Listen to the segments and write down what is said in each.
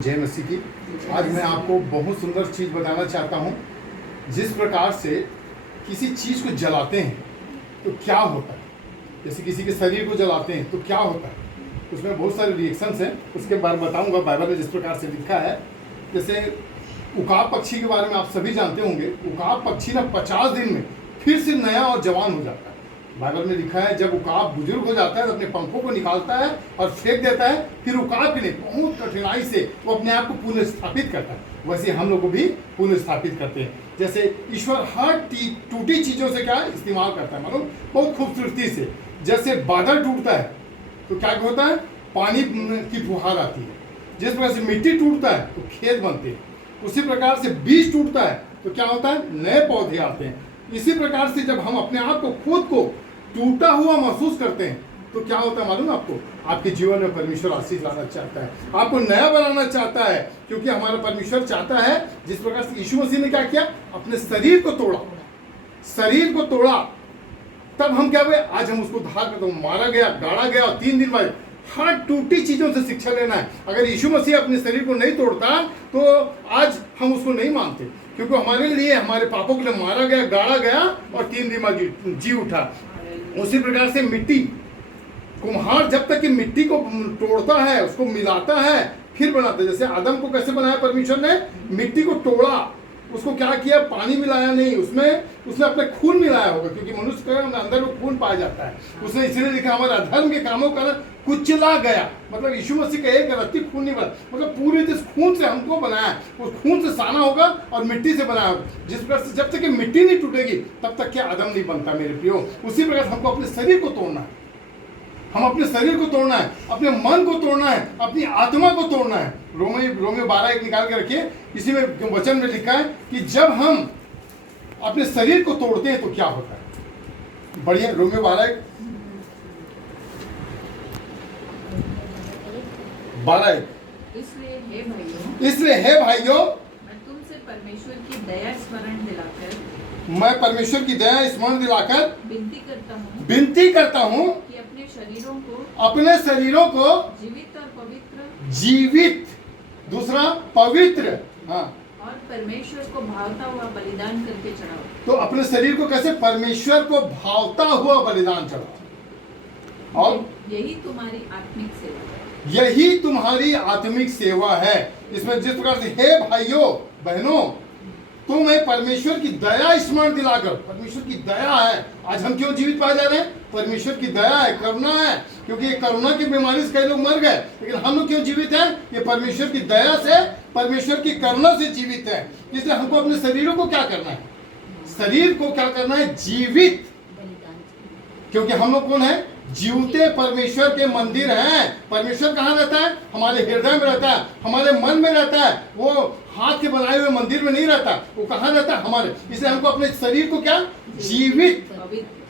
जय मसीह की। आज मैं आपको बहुत सुंदर चीज़ बताना चाहता हूँ। जिस प्रकार से किसी चीज़ को जलाते हैं तो क्या होता है, जैसे किसी के शरीर को जलाते हैं तो क्या होता है, उसमें बहुत सारे रिएक्शंस हैं, उसके बारे में बताऊँगा। बाइबल में जिस प्रकार से लिखा है, जैसे उकाब पक्षी के बारे में आप सभी जानते होंगे। उकाब पक्षी ना 50 दिन में फिर से नया और जवान हो जाता है। बाइबल में लिखा है जब उकाब बुजुर्ग हो जाता है तो अपने पंखों को निकालता है और फेंक देता है, फिर उकाब के लिए बहुत कठिनाई से वो अपने आप को पुनः स्थापित करता है। वैसे हम लोग को भी पुनः स्थापित करते हैं। जैसे ईश्वर हर टूटी चीज़ों से क्या इस्तेमाल करता है, मालूम, बहुत खूबसूरती से। जैसे बादल टूटता है तो क्या होता है, पानी की फुहार आती है। जिस प्रकार से मिट्टी टूटता है तो खेत बनते हैं, उसी प्रकार से बीज टूटता है तो क्या होता है, नए पौधे आते हैं। इसी प्रकार से जब हम अपने आप को खुद को टूटा हुआ महसूस करते हैं तो क्या होता है मालूम आपको, आपके जीवन में परमेश्वर आशीष लाना चाहता है, आपको नया बनाना चाहता है। क्योंकि हमारा परमेश्वर चाहता है, जिस प्रकार से यीशु मसीह ने क्या किया, अपने शरीर को तोड़ा, शरीर को तोड़ा, तब हम क्या हुए, आज हम उसको धार करते हैं, मारा गया, गाड़ा गया, और 3 दिन बाद हर टूटी चीजों से शिक्षा लेना है। अगर यीशु मसीह अपने शरीर को नहीं तोड़ता तो आज हम उसको नहीं मानते, क्योंकि हमारे लिए, हमारे पापों के लिए मारा गया, गाड़ा गया और 3 दिन बाद जी उठा। उसी प्रकार से मिट्टी, कुम्हार जब तक कि मिट्टी को तोड़ता है, उसको मिलाता है, फिर बनाता है। जैसे आदम को कैसे बनाया परमेश्वर ने, मिट्टी को तोड़ा, उसको क्या किया, पानी मिलाया नहीं, उसमें उसने अपने खून मिलाया होगा, क्योंकि मनुष्य के अंदर वो खून पाया जाता है। उसने इसलिए लिखा हमारा अधर्म के कामों का कुचला गया, मतलब यीशु मसीह का एक रत्ती खून नहीं बना, मतलब पूरे जिस खून से हमको बनाया, उस खून से साना होगा और मिट्टी से बनाया होगा। जिस प्रकार से जब तक कि मिट्टी नहीं टूटेगी तब तक क्या आदम नहीं बनता मेरे प्रियो। उसी प्रकार हमको अपने शरीर को तोड़ना है, हम अपने शरीर को तोड़ना है, अपने मन को तोड़ना है, अपनी आत्मा को तोड़ना है। रोमियो 12:1 निकाल के रखिए, इसी में वचन में लिखा है कि जब हम अपने शरीर को तोड़ते हैं तो क्या होता है। बढ़िया, रोमियो 12:1 इसलिए हे भाइयों मैं तुमसे परमेश्वर की दया स्मरण दिलाकर विनती करता हूँ कि अपने शरीरों को जीवित दूसरा पवित्र, हाँ, और परमेश्वर को भावता हुआ बलिदान करके चढ़ाओ। तो अपने शरीर को कैसे, परमेश्वर को भावता हुआ बलिदान चढ़ाओ, और यही तुम्हारी आत्मिक सेवा है। यही तुम्हारी आत्मिक सेवा है। इसमें जिस प्रकार से हे भाइयों बहनों, तुम्हें परमेश्वर की दया स्मरण दिलाकर, परमेश्वर की दया है, आज हम क्यों जीवित पाए जा रहे हैं, परमेश्वर की दया है, करुणा है। क्योंकि ये करुणा की बीमारी से कई लोग मर गए, लेकिन हम लोग क्यों जीवित हैं, ये परमेश्वर की दया से, परमेश्वर की करुणा से जीवित है। इसलिए हमको अपने शरीरों को क्या करना है, शरीर को क्या करना है, जीवित। क्योंकि हम लोग कौन है, जीवते परमेश्वर के मंदिर हैं। परमेश्वर कहाँ रहता है, हमारे हृदय में रहता है, हमारे मन में रहता है। वो हाथ के बनाए हुए मंदिर में नहीं रहता, वो कहाँ रहता है, हमारे। इसलिए हमको अपने शरीर को क्या, जीवित,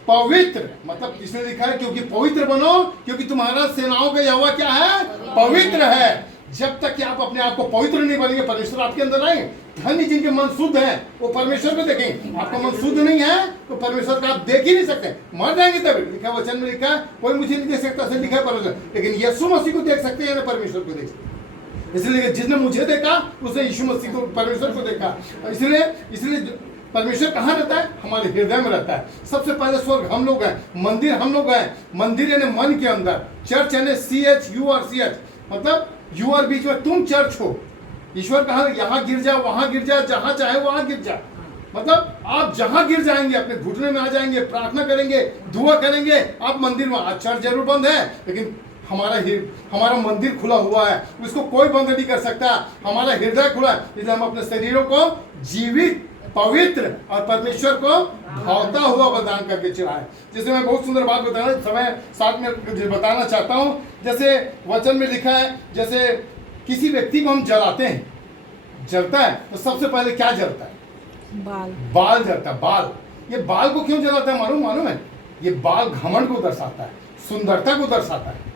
पवित्र, मतलब इसमें लिखा है क्योंकि पवित्र बनो, क्योंकि तुम्हारा सेनाओं का यहोवा क्या है, पवित्र है। जब तक कि आप अपने आप को पवित्र नहीं बनेंगे, परमेश्वर आपके अंदर आएंगे। धन्य जिनके मन शुद्ध है वो परमेश्वर को देखेंगे। आपका मन शुद्ध नहीं है तो परमेश्वर का आप देख ही नहीं सकते, मर जाएंगे। तब लिखा, वचन में लिखा, कोई मुझे नहीं देख सकता, लिखा है परमेश्वर, लेकिन यीशु मसीह को देख सकते हैं, परमेश्वर को देख सकते। इसलिए जिसने मुझे देखा उसने यीशु मसीह को, परमेश्वर को देखा। इसलिए परमेश्वर कहाँ रहता है, हमारे हृदय में रहता है। सबसे पहले स्वर्ग हम लोग हैं, मंदिर हम लोग हैं। मंदिर यानी मन के अंदर, चर्च यानी CHURCH, मतलब यू आर, बीच में तुम चर्च हो। ईश्वर कहा, यहाँ गिर जा, वहां गिर जा, जहां चाहे वहां गिर जा, मतलब आप जहां गिर जाएंगे, अपने घुटने में आ जाएंगे, प्रार्थना करेंगे, दुआ करेंगे, आप मंदिर में। आज चर्च जरूर बंद है, लेकिन हमारा मंदिर खुला हुआ है, उसको कोई बंद नहीं कर सकता। हमारा हृदय खुला है, इसलिए हम अपने शरीरों को जीवित, पवित्र और परमेश्वर को भावता हुआ बलिदान करके चढ़ाए। जैसे मैं बहुत सुंदर बात बताना, समय साथ में बताना चाहता हूँ। जैसे वचन में लिखा है, जैसे किसी व्यक्ति को हम जलाते हैं, जलता है तो सबसे पहले क्या जलता है, बाल जलता है। बाल, ये बाल को क्यों जलाता है मालूम है, ये बाल घमंड को दर्शाता है, सुंदरता को दर्शाता है।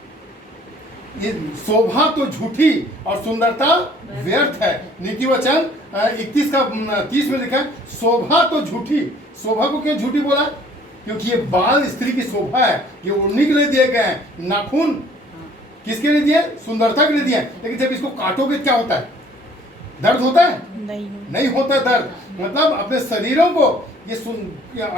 ये शोभा तो झूठी और सुंदरता व्यर्थ है। नीति वचन 31:30 में लिखा है, शोभा तो झूठी। शोभा को क्यों झूठी बोला, क्योंकि ये बाल स्त्री की शोभा है, ये ओढ़ने के लिए दिए गए हैं। नाखून किसके लिए दिए? सुंदरता के लिए दिए। लेकिन जब इसको काटोगे क्या होता है? दर्द होता है? नहीं होता दर्द। मतलब अपने शरीरों को ये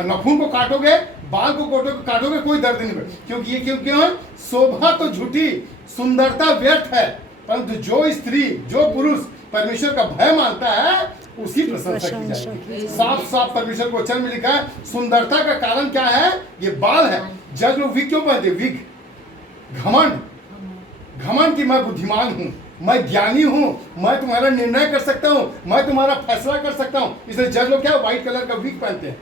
नाखून को काटोगे, बाल को काटोगे, कोई दर्द नहीं होगा। क्योंकि ये क्यों है? शोभा तो झूठी, सुंदरता व्यर्थ है, परंतु जो स्त्री, जो पुरुष परमेश्वर का भय मानता है उसकी प्रशंसा की जाएगी। साफ साफ परमेश्वर को वचन में लिखा है। सुंदरता का कारण क्या है? ये बाल है। जज लोग विग क्यों पहनते? विग घमंड, घमंड की मैं बुद्धिमान हूं, मैं ज्ञानी हूं, मैं तुम्हारा निर्णय कर सकता हूं, मैं तुम्हारा फैसला कर सकता हूं। इसलिए जज लोग क्या व्हाइट कलर का विग पहनते हैं।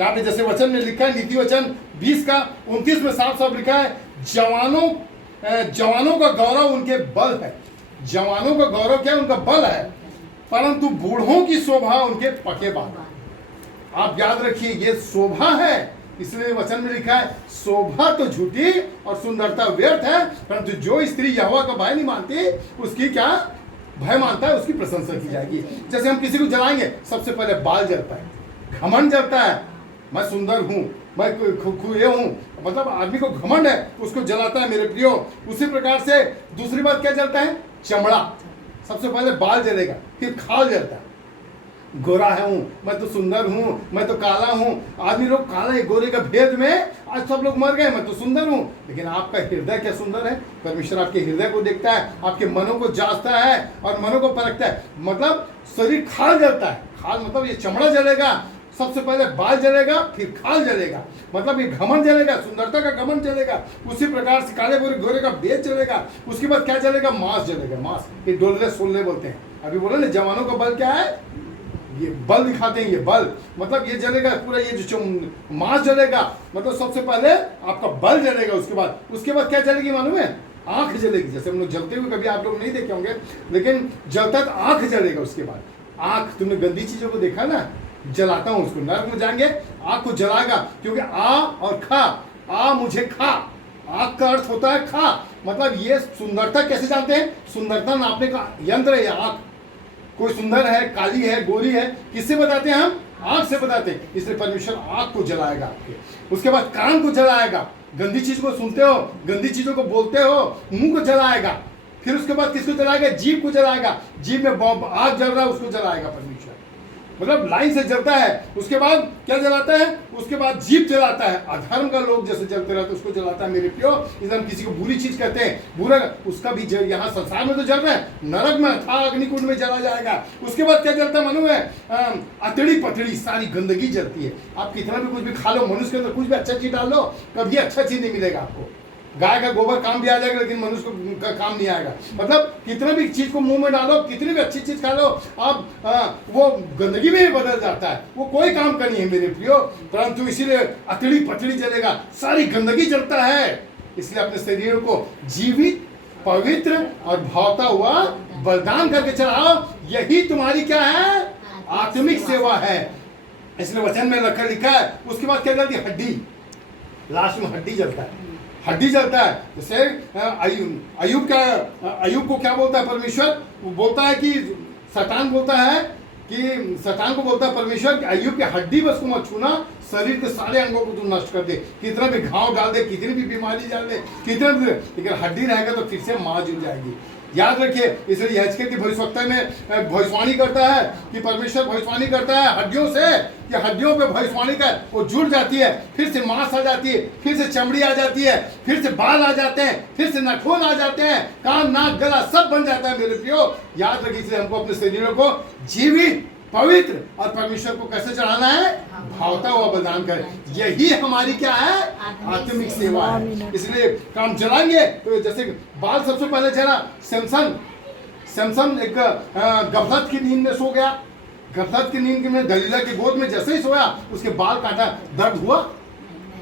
यहाँ पे जैसे वचन में लिखा है, नीति वचन 20 का 29 में साफ साफ लिखा है, जवानों का गौरव उनके बल है। जवानों का गौरव क्या? उनका बल है, परंतु बूढ़ों की शोभा उनके पके बाल। आप याद रखिए, ये शोभा है। इसलिए वचन में लिखा है, शोभा तो झूठी और सुंदरता व्यर्थ है, परंतु जो स्त्री यहोवा का भय नहीं मानती उसकी क्या? भय मानता है उसकी प्रशंसा की जाएगी। जैसे हम किसी को जलाएंगे, सबसे पहले बाल जलता है, घमंड जलता है, मैं सुंदर हूं, मैं ये हूं, मतलब आदमी को घमंड है, उसको जलाता है मेरे प्रियो। उसी प्रकार से दूसरी बात क्या जलता है? चमड़ा। सबसे पहले बाल जलेगा, फिर खाल जलता है। गोरा है हूं, मैं तो सुंदर हूं, मैं तो काला हूं। आदमी लोग काले गोरे का भेद में आज सब लोग मर गए, मैं तो सुंदर हूं। लेकिन आपका हृदय क्या सुंदर है? परमेश्वर आपके हृदय को देखता है, आपके मनों को जांचता है और मनों को परखता है। मतलब शरीर खाल जलता है। खाल मतलब ये चमड़ा जलेगा, सबसे पहले बाल जलेगा, फिर खाल जलेगा, मतलब ये घमंड जलेगा, सुंदरता का घमंड जलेगा। उसी प्रकार से काले गोरे का भेद जलेगा। उसके बाद क्या जलेगा? मांस जलेगा। मांस, ये डोलने सोलने बोलते हैं। अभी बोले ना, जवानों का बल क्या है? ये बल दिखाते हैं, ये बल मतलब ये जलेगा पूरा, ये जो मांस जलेगा, मतलब सबसे पहले आपका बल जलेगा। उसके बाद क्या जलेगी मालूम है? आंख जलेगी। जैसे हम लोग जलते हुए कभी आप लोग नहीं देखे होंगे, लेकिन जलता तो आंख जलेगा। उसके बाद आंख, तुमने गंदी चीजों को देखा ना, जलाता हूं उसको, नरक में जाएंगे, आंख को जलाएगा। क्योंकि आ और खा, आ मुझे खा, आंख का अर्थ होता है खा। मतलब ये सुंदरता कैसे जानते हैं? सुंदरता नापने का यंत्र है ये आंख। कोई सुंदर है, काली है, गोरी है, किससे बताते हैं हम? आंख से बताते हैं। इसलिए परमेश्वर आंख को जलाएगा आपके। उसके बाद कान को जलाएगा, गंदी चीज को सुनते हो, गंदी चीजों को बोलते हो, मुंह को जलाएगा। फिर उसके बाद किसको जलाएगा? जीभ को जलाएगा। जीभ में आग जल रहा है, उसको जलाएगा परमेश्वर। मतलब लाइन से जलता है। उसके बाद क्या जलाता है? उसके बाद जीभ जलाता है। अधर्म का लोग जैसे जलते रहते उसको जलाता है मेरे प्रियो। इसलिए हम किसी को बुरी चीज कहते हैं, बुरा, उसका भी यहाँ संसार में तो जल रहा है, नरक में अथाह अग्निकुंड में जला जाएगा। उसके बाद क्या जलता है मालूम है? अतड़ी पतड़ी सारी गंदगी जलती है। आप कितना भी कुछ भी खा लो, मनुष्य के अंदर कुछ भी अच्छा चीज डाल लो, कभी अच्छा चीज नहीं मिलेगा आपको। गाय का गोबर काम भी आ जाएगा, लेकिन मनुष्य का काम नहीं आएगा। मतलब कितना भी चीज को मुंह में डालो, कितनी भी अच्छी चीज खा लो, आप वो गंदगी में ही बदल जाता है, वो कोई काम का नहीं है मेरे प्रियो। परंतु इसीलिए अतड़ी पतड़ी जलेगा, सारी गंदगी जलता है। इसलिए अपने शरीर को जीवित, पवित्र और भावता हुआ बलिदान करके चढ़ाओ। यही तुम्हारी क्या है? आत्मिक सेवा है। इसलिए वचन में लिखा है। उसके बाद क्या जलती है? हड्डी। लास्ट में हड्डी जलता है, हड्डी जलता है। जैसे अय्यूब को क्या बोलता है परमेश्वर? वो बोलता है कि शैतान बोलता है कि शैतान को बोलता है परमेश्वर कि अय्यूब की हड्डी बस को मत छूना, शरीर के सारे अंगों को तू नष्ट कर दे, कितना भी घाव डाल दे, कितनी भी बीमारी डाल दे, कितना भी, लेकिन हड्डी रहेगा तो फिर से माँ जुड़ जाएगी। याद रखिए। इसलिए यहेजकेल की भविष्यवक्ता में भविष्यवाणी करता है कि परमेश्वर भविष्यवाणी करता है हड्डियों से, कि हड्डियों पे भविष्यवाणी कर, वो जुड़ जाती है, फिर से मांस आ जाती है, फिर से चमड़ी आ जाती है, फिर से बाल आ जाते हैं, फिर से नाखून आ जाते हैं, कान, नाक, गला सब बन जाता है मेरे प्रियो। याद रखिए। इसलिए हमको अपने शरीरों को जीवित, पवित्र और परमेश्वर को कैसे चढ़ाना है? भावता हुआ बलिदान करें। यही हमारी क्या है? आत्मिक सेवा है। इसलिए काम जलाएंगे तो जैसे बाल सबसे पहले जला। सैमसन एक गफलत की नींद में सो गया। गफलत की नींद में दलीला की गोद में जैसे ही सोया, उसके बाल काटा, दर्द हुआ?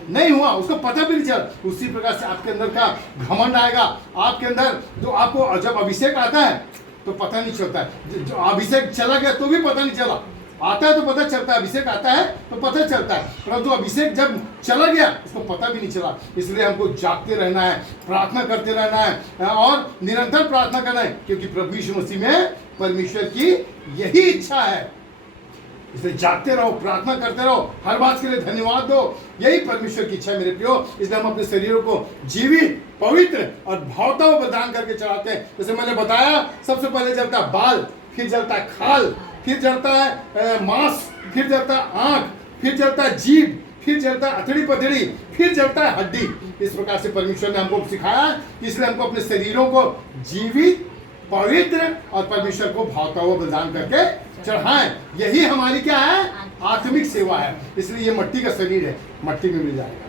नहीं हुआ, उसको पता भी नहीं चला। उसी प्रकार से आपके अंदर का घमंड आएगा, आपके अंदर जो आपको जब अभिषेक आता है तो पता नहीं चलता है। जो अभिषेक चला गया तो भी पता नहीं चला, आता है तो पता चलता है, अभिषेक आता है तो पता चलता है, परंतु अभिषेक जब चला गया उसको पता भी नहीं चला। इसलिए हमको जागते रहना है, प्रार्थना करते रहना है और निरंतर प्रार्थना करना है, क्योंकि प्रभु यीशु मसीह में परमेश्वर की यही इच्छा है इसलिए जागते रहो, प्रार्थना करते रहो, हर बात के लिए धन्यवाद दो। यही परमेश्वर की इच्छा है मेरे प्रियो। इसलिए हम अपने शरीरों को जीवित, पवित्र और भावताओं प्रदान करके चढ़ाते हैं। जैसे मैंने बताया, सबसे पहले जलता है बाल, फिर जलता है खाल, फिर जलता है मांस, फिर जलता है आंख, फिर जलता है जीभ, फिर जलता है अथड़ी पथड़ी, फिर जलता है हड्डी। इस प्रकार से परमेश्वर ने हमको सिखाया, इसलिए हमको अपने शरीरों को जीवित, पवित्र और परमेश्वर को भावता हुआ बलिदान करके चढ़ाएं। यही हमारी क्या है? आत्मिक सेवा है। इसलिए ये मट्टी का शरीर है, मट्टी में मिल जाएगा।